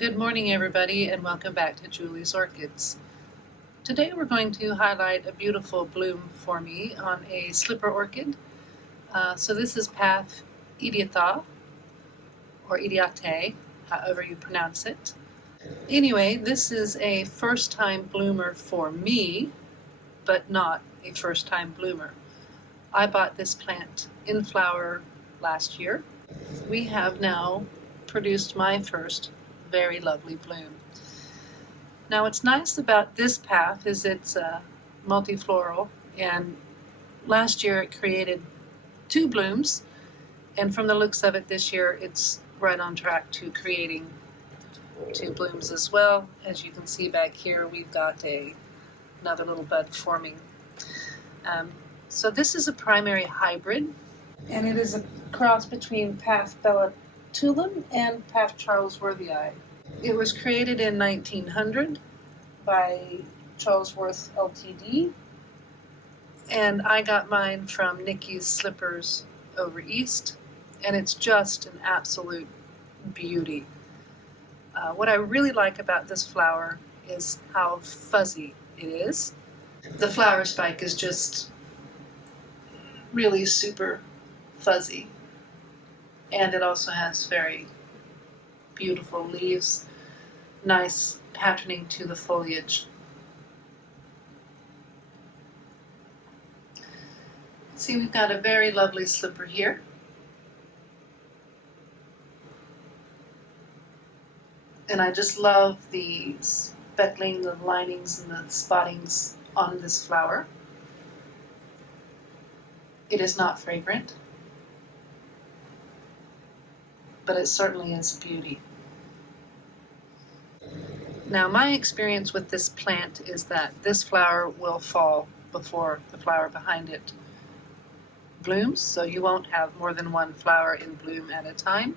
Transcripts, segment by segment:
Good morning everybody and welcome back to Julie's Orchids. Today we're going to highlight a beautiful bloom for me on a slipper orchid. So this is Paph Edithae or Edithiae, however you pronounce it. Anyway, this is a first time bloomer for me, but not a first time bloomer. I bought this plant in flower last year. We have now produced my first very lovely bloom. Now what's nice about this Paph is it's multifloral, and last year it created 2 blooms, and from the looks of it this year it's right on track to creating 2 blooms as well. As you can see back here, we've got another little bud forming. So this is a primary hybrid, and it is a cross between Paph bellatulum and Paph Charlesworthii. It was created in 1900 by Charlesworth LTD, and I got mine from Nikki's Slippers over east, and it's just an absolute beauty. What I really like about this flower is how fuzzy it is. The flower spike is just really super fuzzy, and it also has very beautiful leaves, nice patterning to the foliage. See, we've got a very lovely slipper here. And I just love the speckling, the linings, and the spottings on this flower. It is not fragrant, but it certainly is a beauty. Now my experience with this plant is that this flower will fall before the flower behind it blooms, so you won't have more than one flower in bloom at a time.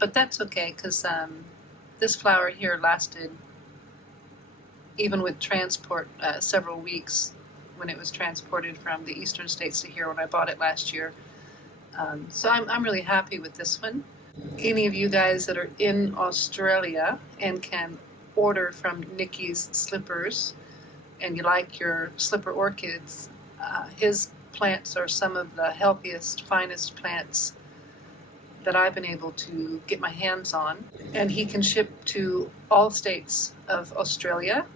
But that's okay, because this flower here lasted, even with transport, several weeks when it was transported from the eastern states to here when I bought it last year. So I'm really happy with this one. Any of you guys that are in Australia and can order from Nikki's Slippers and you like your slipper orchids, his plants are some of the healthiest, finest plants that I've been able to get my hands on. And he can ship to all states of Australia.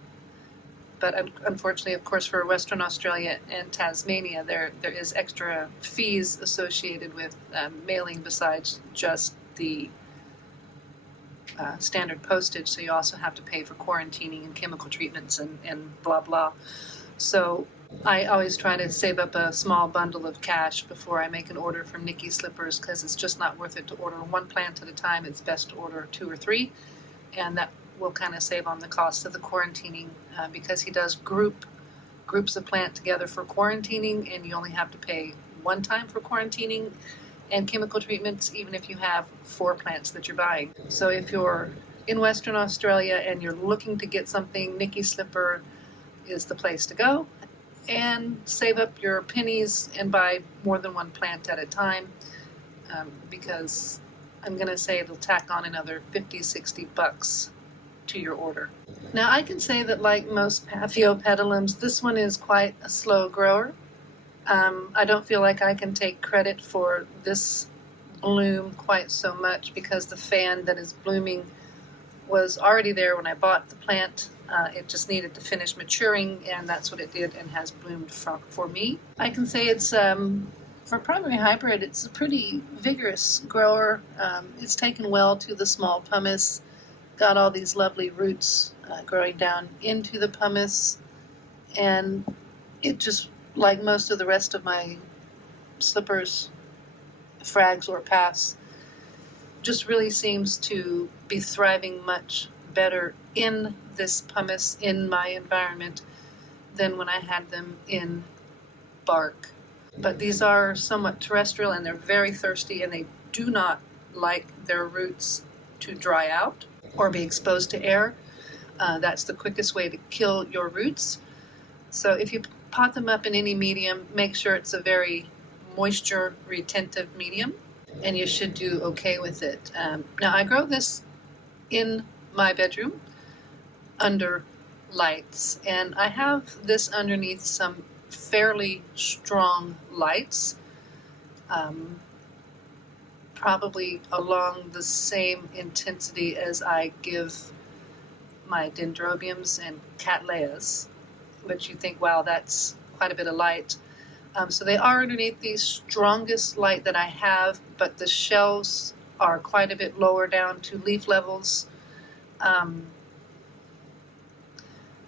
But unfortunately, of course, for Western Australia and Tasmania, there is extra fees associated with mailing besides just the standard postage. So you also have to pay for quarantining and chemical treatments and blah, blah. So I always try to save up a small bundle of cash before I make an order from Nikki's Slippers, because it's just not worth it to order one plant at a time. It's best to order 2 or 3, and that will kind of save on the cost of the quarantining, because he does groups of plant together for quarantining, and you only have to pay one time for quarantining and chemical treatments, even if you have 4 plants that you're buying. So if you're in Western Australia and you're looking to get something, Nikki's Slipper is the place to go, and save up your pennies and buy more than one plant at a time, because I'm going to say it'll tack on another $50-60 to your order. Now I can say that, like most Paphiopedilums, this one is quite a slow grower. I don't feel like I can take credit for this bloom quite so much, because the fan that is blooming was already there when I bought the plant. It just needed to finish maturing, and that's what it did, and has bloomed for me. I can say it's, for primary hybrid, it's a pretty vigorous grower. It's taken well to the small pumice, got all these lovely roots growing down into the pumice, and it just, like most of the rest of my slippers, frags or paphs, just really seems to be thriving much better in this pumice, in my environment, than when I had them in bark. But these are somewhat terrestrial, and they're very thirsty, and they do not like their roots to dry out or be exposed to air. That's the quickest way to kill your roots. So if you pot them up in any medium, make sure it's a very moisture retentive medium, and you should do okay with it. Now I grow this in my bedroom under lights. And I have this underneath some fairly strong lights, probably along the same intensity as I give my dendrobiums and cattleyas, which you think, wow, that's quite a bit of light. So they are underneath the strongest light that I have, but the shelves are quite a bit lower down to leaf levels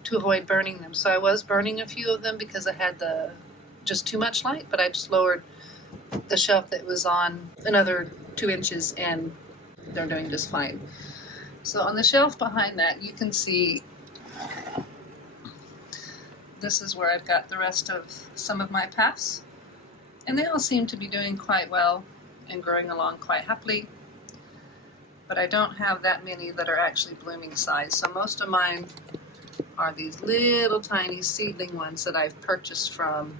to avoid burning them. So I was burning a few of them because I had just too much light, but I just lowered the shelf that was on another 2 inches and they're doing just fine. So on the shelf behind that, you can see this is where I've got the rest of some of my paphs, and they all seem to be doing quite well and growing along quite happily, but I don't have that many that are actually blooming size. So most of mine are these little tiny seedling ones that I've purchased from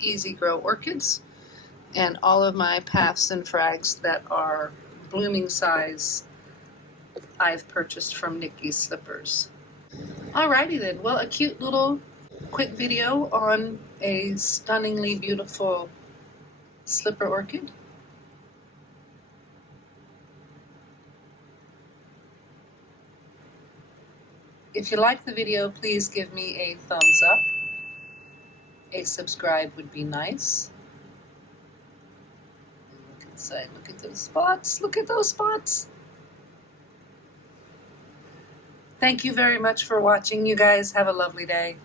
Easy Grow Orchids, and all of my paphs and frags that are blooming size I've purchased from Nikki's Slippers. Alrighty then, well, a cute little quick video on a stunningly beautiful slipper orchid. If you like the video, please give me a thumbs up. A subscribe would be nice. Look inside, look at those spots, look at those spots. Thank you very much for watching. You guys have a lovely day.